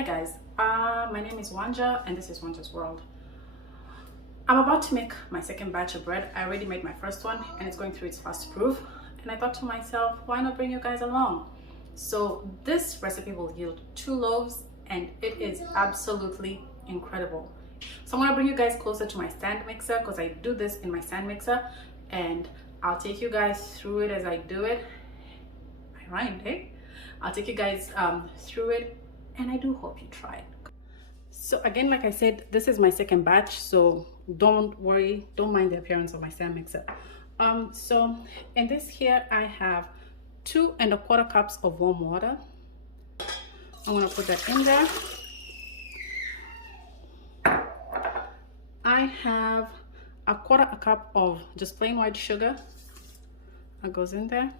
Hi guys, my name is Wanja and this is Wanja's World. I'm about to make my second batch of bread. I already made my first one and it's going through its first proof, and I thought to myself, why not bring you guys along? So this recipe will yield 2 loaves and it is absolutely incredible. So I'm going to bring you guys closer to my stand mixer because I do this in my stand mixer, and I'll take you guys through it as I do it. I rhymed, eh? I'll take you guys through it, and I do hope you try it. So again, like I said, this is my second batch, so don't worry, don't mind the appearance of my stand mixer. So in this here I have 2 1/4 cups of warm water. I'm gonna put that in there. I have 1/4 cup of just plain white sugar that goes in there.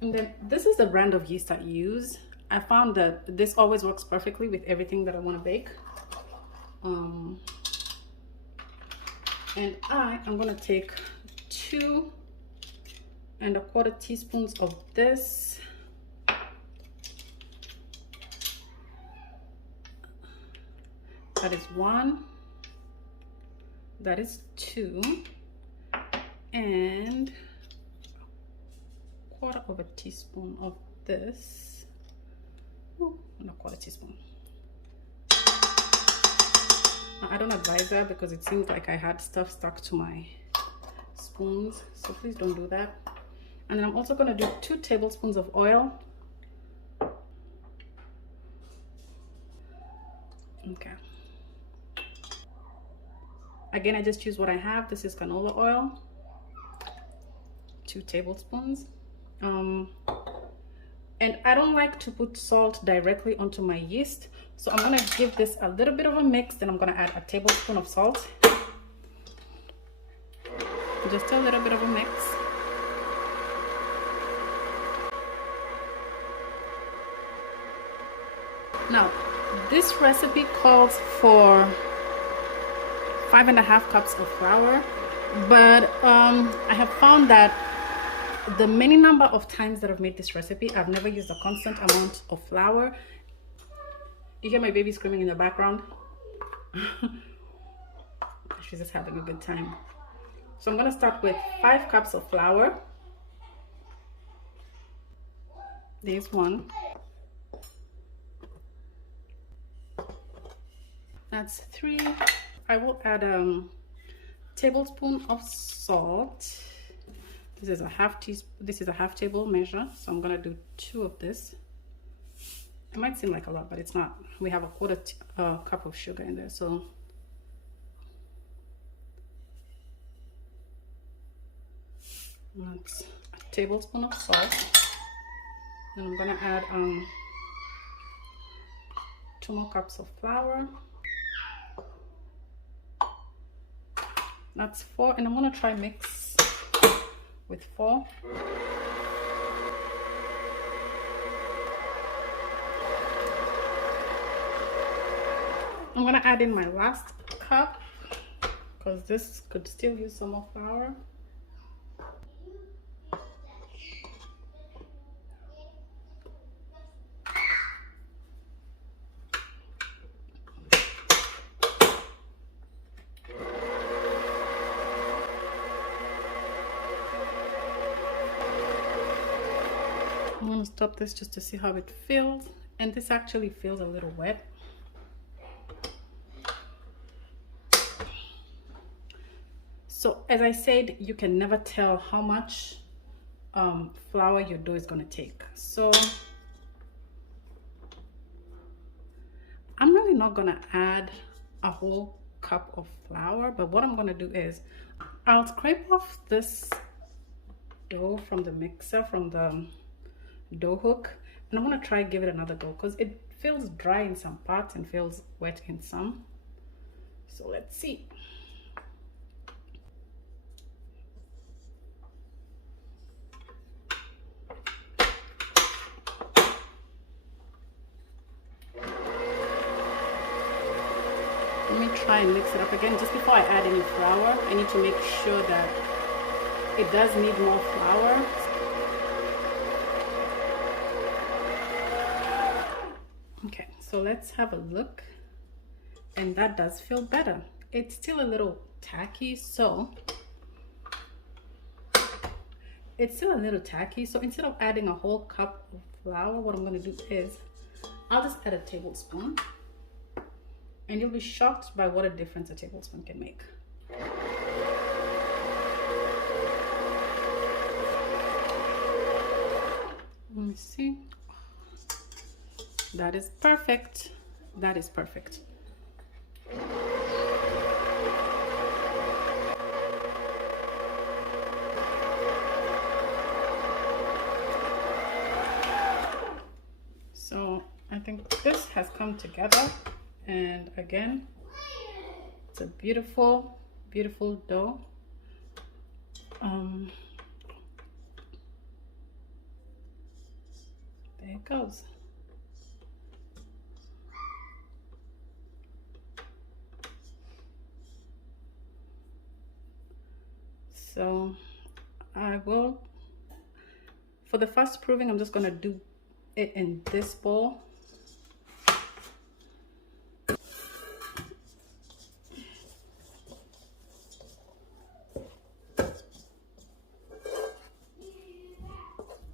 And then this is the brand of yeast I use. I found that this always works perfectly with everything that I want to bake. And I'm going to take 2 1/4 teaspoons of this. That is 1. That is 2. And 1/4 teaspoon of this. And 1/4 teaspoon. Now, I don't advise that because it seems like I had stuff stuck to my spoons, so please don't do that. And then I'm also going to do 2 tablespoons of oil. Okay. Again, I just choose what I have. This is canola oil, 2 tablespoons. And I don't like to put salt directly onto my yeast, so I'm going to give this a little bit of a mix. Then I'm going to add a tablespoon of salt. Just a little bit of a mix. Now, this recipe calls for 5 1/2 cups of flour, but I have found that the many number of times that I've made this recipe, I've never used a constant amount of flour. You hear my baby screaming in the background? She's just having a good time. So I'm going to start with 5 cups of flour. There's 1. That's 3. I will add a tablespoon of salt. This is a half table measure, so I'm gonna do 2 of this. It might seem like a lot, but it's not. We have 1/4 cup of sugar in there, so that's a tablespoon of salt. And I'm gonna add 2 more cups of flour. That's 4, and I'm gonna try mix with 4. I'm gonna add in my last cup because this could still use some more flour. I'm going to stop this just to see how it feels, and this actually feels a little wet. So as I said, you can never tell how much flour your dough is going to take. So I'm really not going to add a whole cup of flour, but what I'm going to do is I'll scrape off this dough from the mixer, from the dough hook, and I'm going to try give it another go because it feels dry in some parts and feels wet in some. So let's see. Let me try and mix it up again. Just before I add any flour, I need to make sure that it does need more flour. Okay, so So let's have a look. And that does feel better. It's still a little tacky, so instead of adding a whole cup of flour, what I'm going to do is I'll just add a tablespoon, and you'll be shocked by what a difference a tablespoon can make. Let me see. That is perfect. That is perfect. So I think this has come together, and again, it's a beautiful, beautiful dough. There it goes. So I will, for the first proving, I'm just going to do it in this bowl.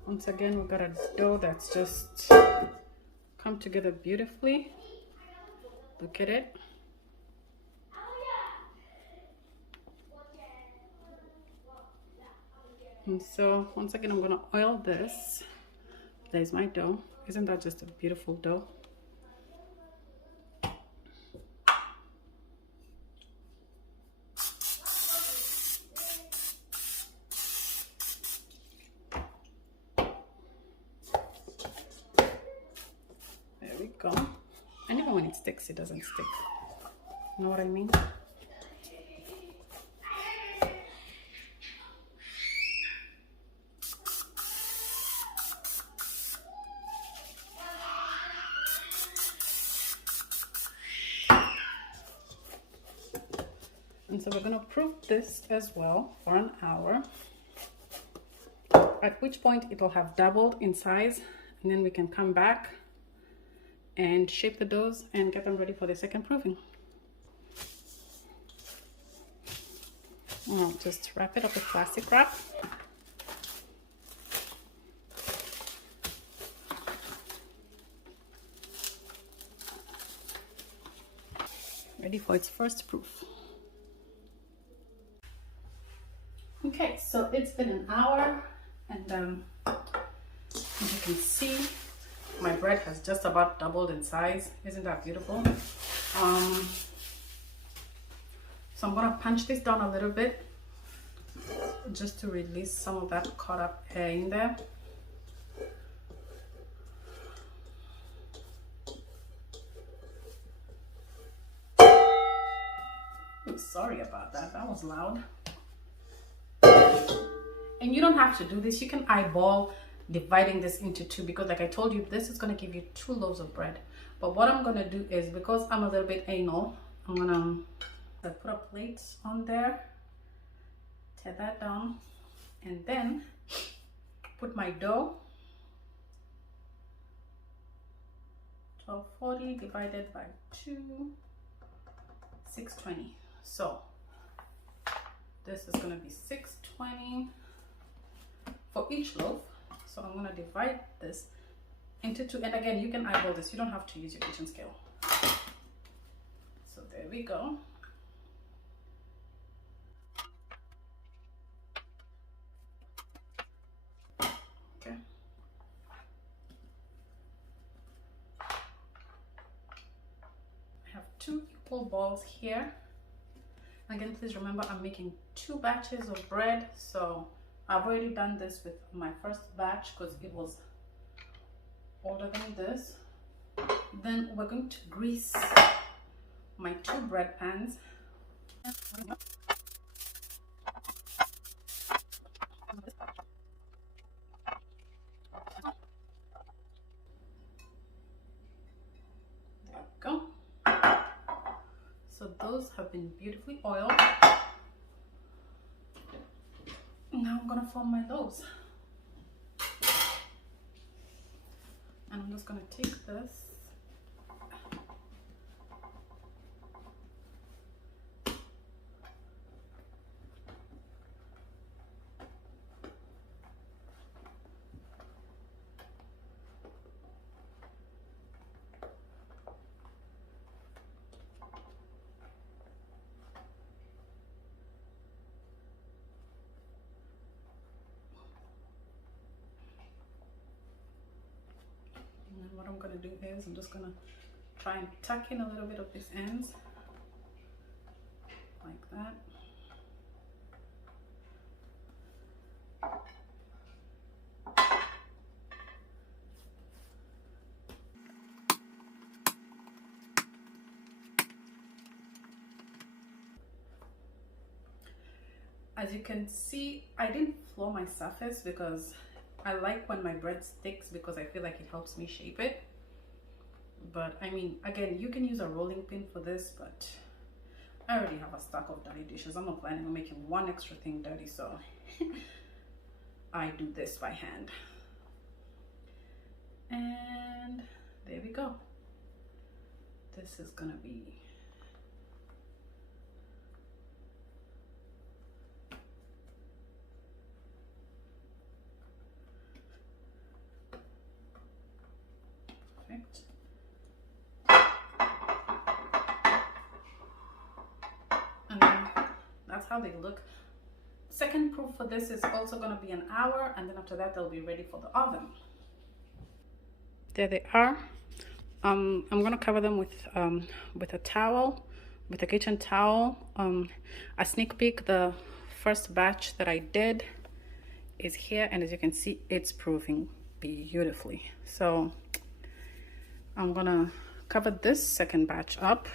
Once again, we've got a dough that's just come together beautifully. Look at it. And so once again, I'm going to oil this. There's my dough. Isn't that just a beautiful dough? There we go. And even when it sticks, it doesn't stick. You know what I mean? And so we're going to proof this as well for an hour, at which point it will have doubled in size, and then we can come back and shape the doughs and get them ready for the second proofing. I'll just wrap it up with plastic wrap. Ready for its first proof. Okay, so it's been an hour, and as you can see, my bread has just about doubled in size. Isn't that beautiful? So I'm gonna punch this down a little bit just to release some of that caught up air in there. I'm sorry about that, that was loud. And you don't have to do this. You can eyeball dividing this into two, because like I told you, this is going to give you 2 loaves of bread. But what I'm going to do is, because I'm a little bit anal, I'm going to put a plate on there, tear that down, and then put my dough, 1240 divided by 2, 620. So this is going to be 620 for each loaf. So I'm going to divide this into 2, and again, you can eyeball this. You don't have to use your kitchen scale. So there we go. Okay. I have 2 equal balls here. Again, please remember, I'm making 2 batches of bread, so I've already done this with my first batch because it was older than this. Then we're going to grease my 2 bread pans. There we go. So those have been beautifully oiled. Now I'm gonna form my loaves, and I'm just gonna take this what I'm gonna do is I'm just gonna try and tuck in a little bit of these ends like that. As you can see, I didn't floor my surface because I like when my bread sticks, because I feel like it helps me shape it. But I mean, again, you can use a rolling pin for this, but I already have a stack of dirty dishes. I'm not planning on making one extra thing dirty, so I do this by hand. And there we go. This is gonna be perfect. And then that's how they look. Second proof for this is also going to be an hour, and then after that they'll be ready for the oven. There they are. I'm going to cover them with a towel, with a kitchen towel. A sneak peek, the first batch that I did is here, and as you can see, it's proving beautifully. So I'm gonna cover this second batch up.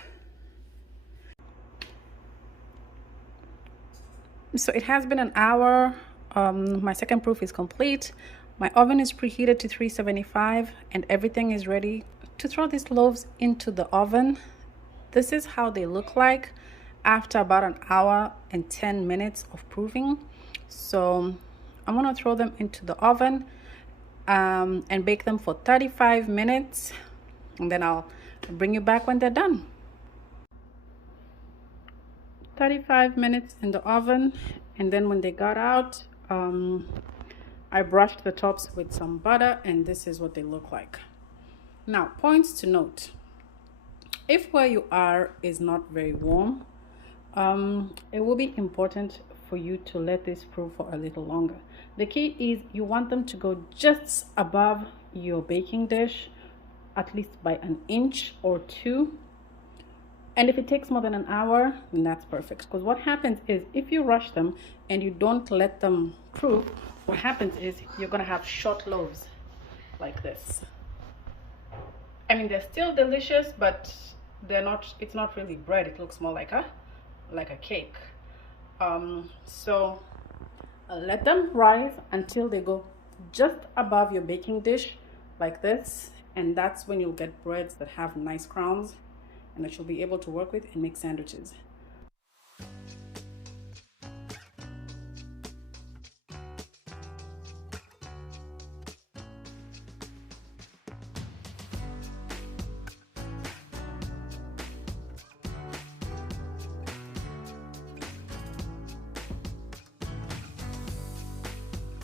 So it has been an hour. My second proof is complete. My oven is preheated to 375 and everything is ready to throw these loaves into the oven. This is how they look like after about an hour and 10 minutes of proving. So I'm gonna throw them into the oven and bake them for 35 minutes, and then I'll bring you back when they're done. 35 minutes in the oven, and then when they got out, I brushed the tops with some butter, and this is what they look like. Now, points to note: if where you are is not very warm, it will be important for you to let this prove for a little longer. The key is you want them to go just above your baking dish, at least by an inch or two. And if it takes more than an hour, then that's perfect. Because what happens is if you rush them and you don't let them proof, what happens is you're gonna have short loaves like this. I mean, they're still delicious, but they're not, it's not really bread. It looks more like a cake. So let them rise until they go just above your baking dish like this, and that's when you'll get breads that have nice crowns and that you'll be able to work with and make sandwiches.